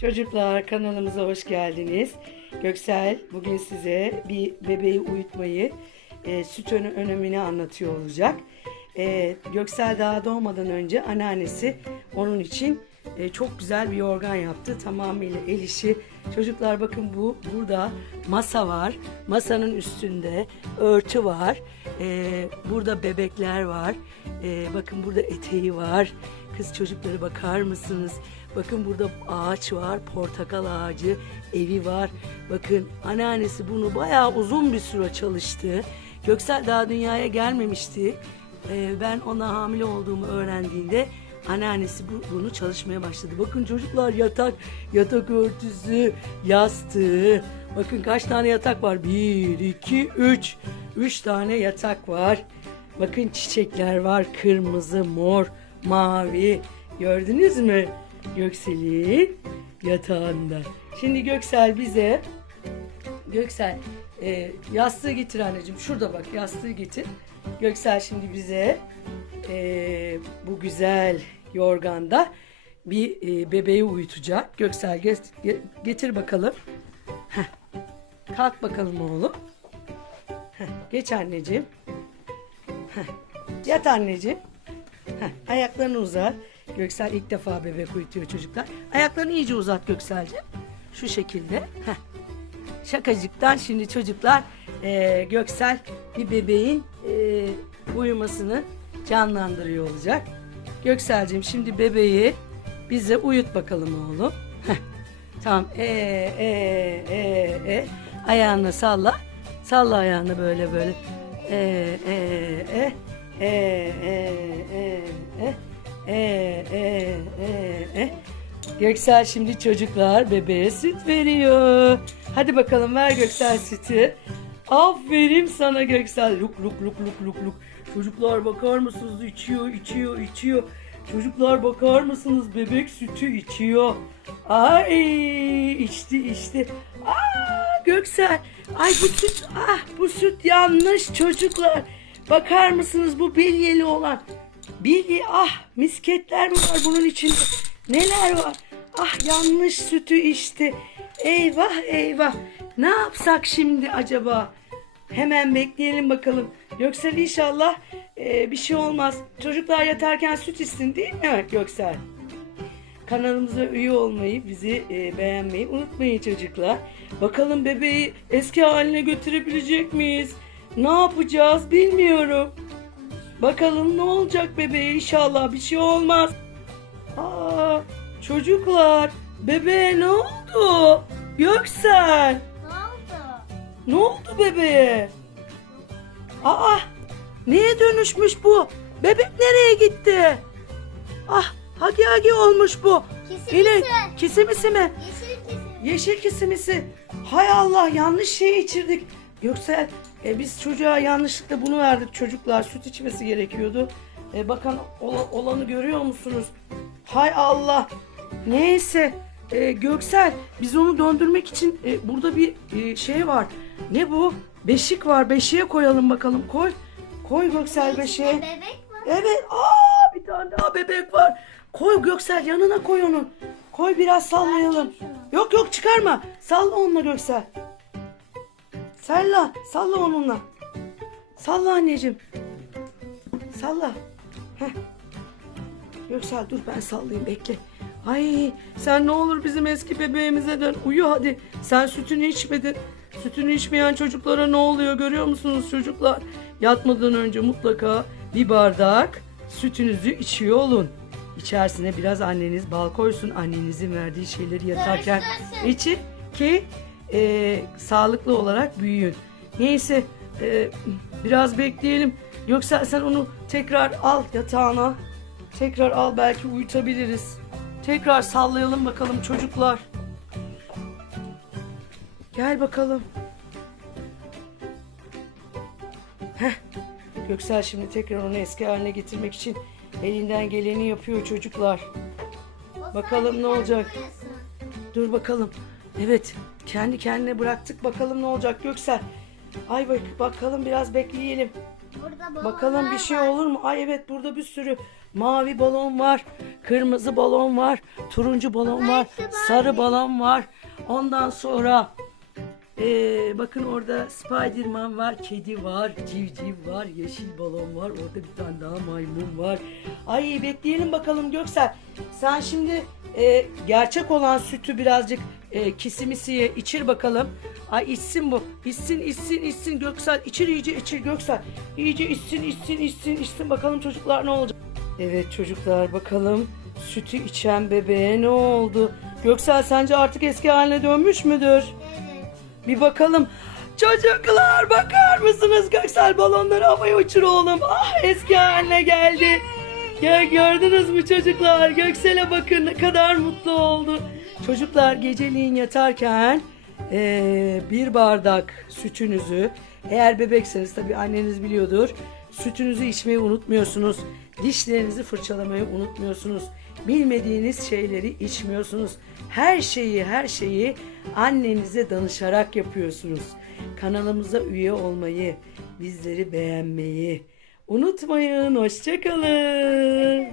Çocuklar kanalımıza hoş geldiniz. Göksel bugün size bir bebeği uyutmayı, e, süt önemini anlatıyor olacak. E, Göksel daha doğmadan önce anneannesi onun için e, çok güzel bir yorgan yaptı. Tamamıyla el işi. Çocuklar bakın bu burada masa var. Masanın üstünde örtü var. E, burada bebekler var. E, bakın burada eteği var. Kız çocukları bakar mısınız? Bakın burada ağaç var, portakal ağacı, evi var. Bakın anneannesi bunu bayağı uzun bir süre çalıştı. Göksel daha dünyaya gelmemişti. Ee, ben ona hamile olduğumu öğrendiğinde anneannesi bu, bunu çalışmaya başladı. Bakın çocuklar yatak, yatak örtüsü, yastığı. Bakın kaç tane yatak var? Bir, iki, üç. Üç tane yatak var. Bakın çiçekler var. Kırmızı, mor, mavi. Gördünüz mü? Göksel'in yatağında. Şimdi Göksel bize Göksel e, yastığı getir anneciğim. Şurada bak yastığı getir. Göksel şimdi bize e, bu güzel yorganda bir e, bebeği uyutacak. Göksel get- ge- getir bakalım. Heh. Kalk bakalım oğlum. Geç anneciğim. Yat anneciğim. Ayaklarını uzat. Göksel ilk defa bebek uyutuyor çocuklar. Ayaklarını iyice uzat Göksel'cim. Şu şekilde. Şakacıktan şimdi çocuklar e, Göksel bir bebeğin e, uyumasını canlandırıyor olacak. Göksel'cim şimdi bebeği bize uyut bakalım oğlum. Tamam. E e e e ayağını salla. Salla ayağını böyle böyle. E e e e e e e e e e e Göksel şimdi çocuklar bebeğe süt veriyor. Hadi bakalım ver Göksel sütü. Aferin sana Göksel. Luk luk luk luk luk luk. Çocuklar bakar mısınız? İçiyor, içiyor, içiyor. Çocuklar bakar mısınız? Bebek sütü içiyor. Ay içti içti. Aa Göksel. Ay bu süt ah bu süt yanlış çocuklar. Bakar mısınız bu bilyeli olan? Bilye ah misketler mi var bunun içinde? Neler var? Ah yanlış sütü içti. Eyvah eyvah. Ne yapsak şimdi acaba? Hemen bekleyelim bakalım. Yoksa inşallah e, bir şey olmaz. Çocuklar yatarken süt içsin değil mi Göksel? Kanalımıza üye olmayı, bizi e, beğenmeyi unutmayın çocuklar. Bakalım bebeği eski haline götürebilecek miyiz? Ne yapacağız bilmiyorum. Bakalım ne olacak bebeğe inşallah bir şey olmaz. Aa, çocuklar bebeğe ne oldu? Göksel Ne oldu? ne oldu bebeğe? Aa neye dönüşmüş bu? Bebek nereye gitti? Ah hagi hagi olmuş bu. Elin kisimisi mi? Yeşil kesim. Yeşil. Hay Allah yanlış şey içirdik. Göksel e, biz çocuğa yanlışlıkla bunu verdik çocuklar. Süt içmesi gerekiyordu. E, bakın ola- olanı görüyor musunuz? Hay Allah. Neyse e, Göksel biz onu döndürmek için e, burada bir e, şey var. Ne bu? Beşik var. Beşiğe koyalım bakalım. Koy. Koy Göksel. İçinde bebek var. Evet. Aa bir tane daha bebek var. Koy Göksel yanına koy onu. Koy biraz sallayalım. Yok yok çıkarma. Salla onunla Göksel. Salla. Salla onunla. Salla anneciğim. Salla. Heh. Göksel dur ben sallayayım bekle. Ay sen ne olur bizim eski bebeğimize dön. Uyu hadi. Sen sütünü içmedin. Sütünü içmeyen çocuklara ne oluyor görüyor musunuz çocuklar? Yatmadan önce mutlaka bir bardak sütünüzü içiyor olun. İçerisine biraz anneniz bal koysun. Annenizin verdiği şeyleri yatarken için ki e, sağlıklı olarak büyüyün. Neyse e, biraz bekleyelim. Yoksa sen onu tekrar al yatağına. Tekrar al belki uyutabiliriz. Tekrar sallayalım bakalım çocuklar. Gel bakalım. Heh. Göksel şimdi tekrar onu eski haline getirmek için elinden geleni yapıyor çocuklar. O Bakalım ne olacak? Dur bakalım. Evet, kendi kendine bıraktık. Bakalım ne olacak Göksel. Ay bak bakalım biraz bekleyelim. Burada Bakalım bir şey var. olur mu? Ay evet burada bir sürü Mavi balon var, kırmızı balon var, turuncu balon var. sarı balon var. Ondan sonra ee, bakın orada Spiderman var, kedi var, civciv var, yeşil balon var. Orada bir tane daha maymun var. Ay bekleyelim bakalım Göksel. Sen şimdi e, gerçek olan sütü birazcık e, kisimisiye içir bakalım. Ay içsin bu. İçsin, içsin, içsin Göksel. İçir iyice içir Göksel. İyice içsin, içsin, içsin, içsin. Bakalım çocuklar ne olacak? Evet çocuklar bakalım sütü içen bebeğe ne oldu? Göksel sence artık eski haline dönmüş müdür? Bir bakalım. Çocuklar bakar mısınız? Göksel balonları havaya uçur oğlum. Ah eski haline geldi. Ya gördünüz mü çocuklar? Göksel'e bakın ne kadar mutlu oldu. Çocuklar geceliğin yatarken eee, bir bardak sütünüzü eğer bebekseniz tabii anneniz biliyordur. Sütünüzü içmeyi unutmuyorsunuz. Dişlerinizi fırçalamayı unutmuyorsunuz. Bilmediğiniz şeyleri içmiyorsunuz. Her şeyi her şeyi annenize danışarak yapıyorsunuz. Kanalımıza üye olmayı, bizleri beğenmeyi unutmayın. Hoşçakalın.